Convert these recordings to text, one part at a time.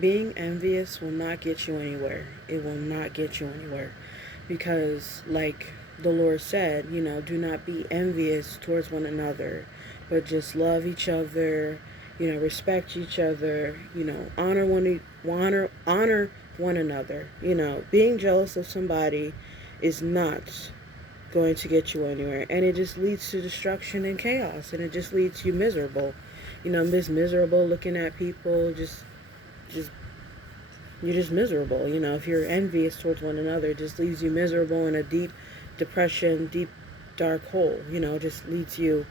Being envious will not get you anywhere. It will not get you anywhere. Because, like the Lord said, do not be envious towards one another, but just love each other, respect each other, honor one another. Being jealous of somebody is not going to get you anywhere, and it just leads to destruction and chaos, and it just leads you miserable. Miserable looking at people, just you're just miserable. If you're envious towards one another, it just leaves you miserable in a deep depression, deep dark hole. Just leads you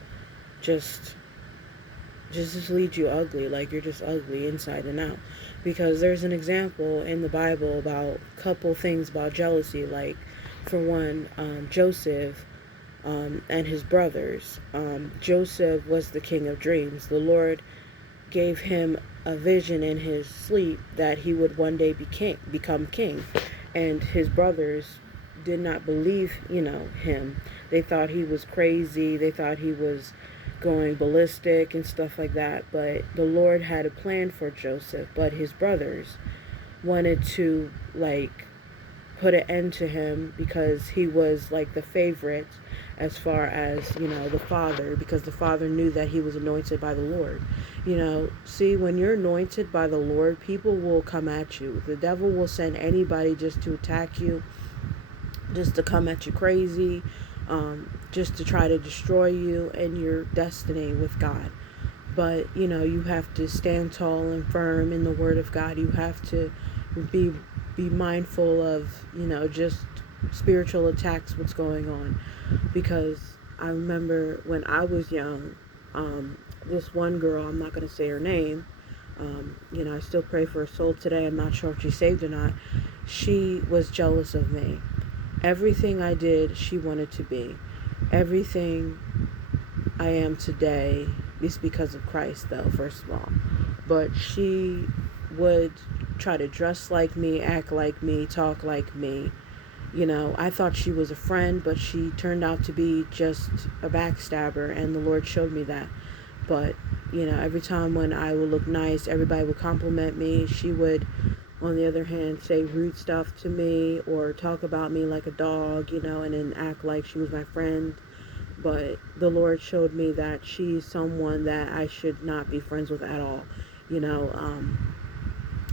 just just leads you ugly. Like, you're just ugly inside and out. Because there's an example in the Bible about a couple things about jealousy. Like, for one, Joseph and his brothers. Joseph was the king of dreams. The Lord gave him a vision in his sleep that he would one day become king. And his brothers did not believe, him. They thought he was crazy. They thought he was going ballistic and stuff like that. But the Lord had a plan for Joseph. But his brothers wanted to, put an end to him because he was, the favorite as far as, the father, because the father knew that he was anointed by the Lord. See, when you're anointed by the Lord, people will come at you. The devil will send anybody just to attack you, just to come at you crazy, just to try to destroy you and your destiny with God. But, you have to stand tall and firm in the Word of God. You have to be mindful of, just spiritual attacks, what's going on. Because I remember when I was young, this one girl, I'm not going to say her name, I still pray for her soul today. I'm not sure if she's saved or not. She was jealous of me. Everything I did, she wanted to be. Everything I am today is because of Christ, though, first of all. But she would try to dress like me, act like me, talk like me. I thought she was a friend, but she turned out to be just a backstabber, and the Lord showed me that. But, every time when I would look nice, everybody would compliment me. She would, on the other hand, say rude stuff to me or talk about me like a dog, and then act like she was my friend. But the Lord showed me that she's someone that I should not be friends with at all,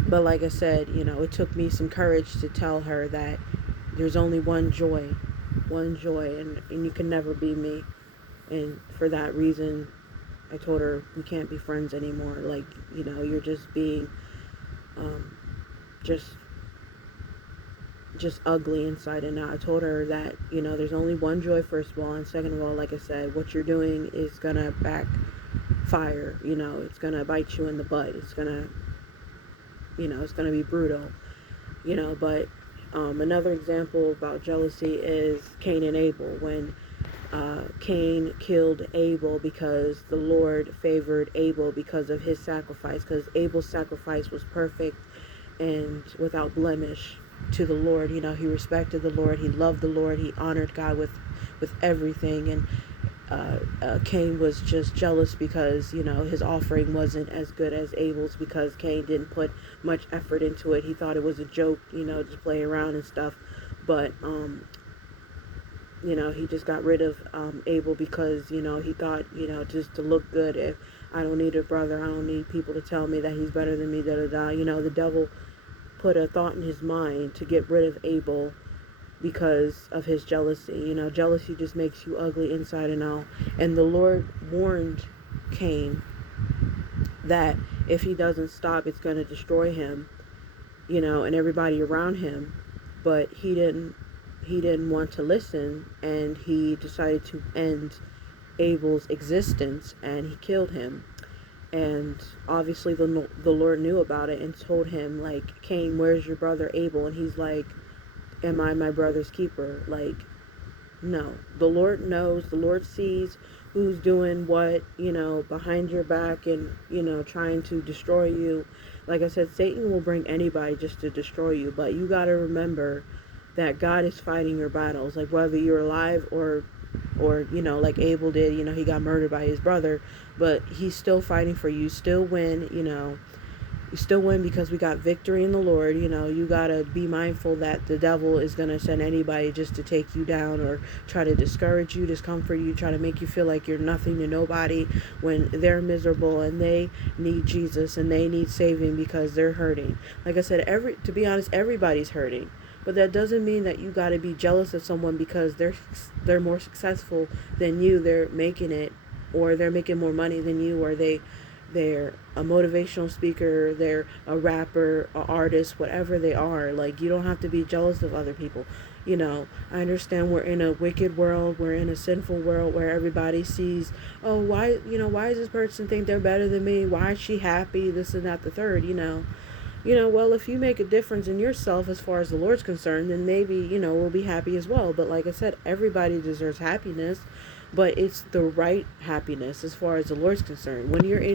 But like I said, it took me some courage to tell her that there's only one joy, and you can never be me. And for that reason, I told her we can't be friends anymore. You're just being, just ugly inside and out. I told her that, there's only one joy, first of all, and second of all, like I said, what you're doing is gonna backfire. It's gonna bite you in the butt. It's gonna be brutal. But another example about jealousy is Cain and Abel. When Cain killed Abel because the Lord favored Abel because of his sacrifice, because Abel's sacrifice was perfect and without blemish to the Lord. He respected the Lord, he loved the Lord, he honored God with everything. And Cain was just jealous because, his offering wasn't as good as Abel's, because Cain didn't put much effort into it. He thought it was a joke, just play around and stuff. But, he just got rid of Abel because, he thought, just to look good. If I don't need a brother, I don't need people to tell me that he's better than me, da-da-da. The devil put a thought in his mind to get rid of Abel because of his jealousy. Jealousy just makes you ugly inside and out. And the Lord warned Cain that if he doesn't stop, it's going to destroy him, and everybody around him. But he didn't want to listen, and he decided to end Abel's existence, and he killed him. And obviously the Lord knew about it and told him, Cain, where's your brother Abel? And he's like, am I my brother's keeper? No. The Lord knows, the Lord sees who's doing what, behind your back and, trying to destroy you. Like I said, Satan will bring anybody just to destroy you, but you got to remember that God is fighting your battles, whether you're alive or like Abel did, he got murdered by his brother, but he's still fighting for you. Still win, We still win because we got victory in the Lord. You know, you got to be mindful that the devil is going to send anybody just to take you down or try to discourage you, discomfort you, try to make you feel like you're nothing to nobody when they're miserable and they need Jesus and they need saving because they're hurting. Like I said, to be honest, everybody's hurting. But that doesn't mean that you got to be jealous of someone because they're more successful than you. They're making it, or they're making more money than you, or they're a motivational speaker, they're a rapper, an artist, whatever they are. Like, you don't have to be jealous of other people. You know, I understand we're in a wicked world, we're in a sinful world where everybody sees, oh, why does this person think they're better than me? Why is she happy? This and that, the third, well, if you make a difference in yourself as far as the Lord's concerned, then maybe, we'll be happy as well. But like I said, everybody deserves happiness, but it's the right happiness as far as the Lord's concerned. When you're in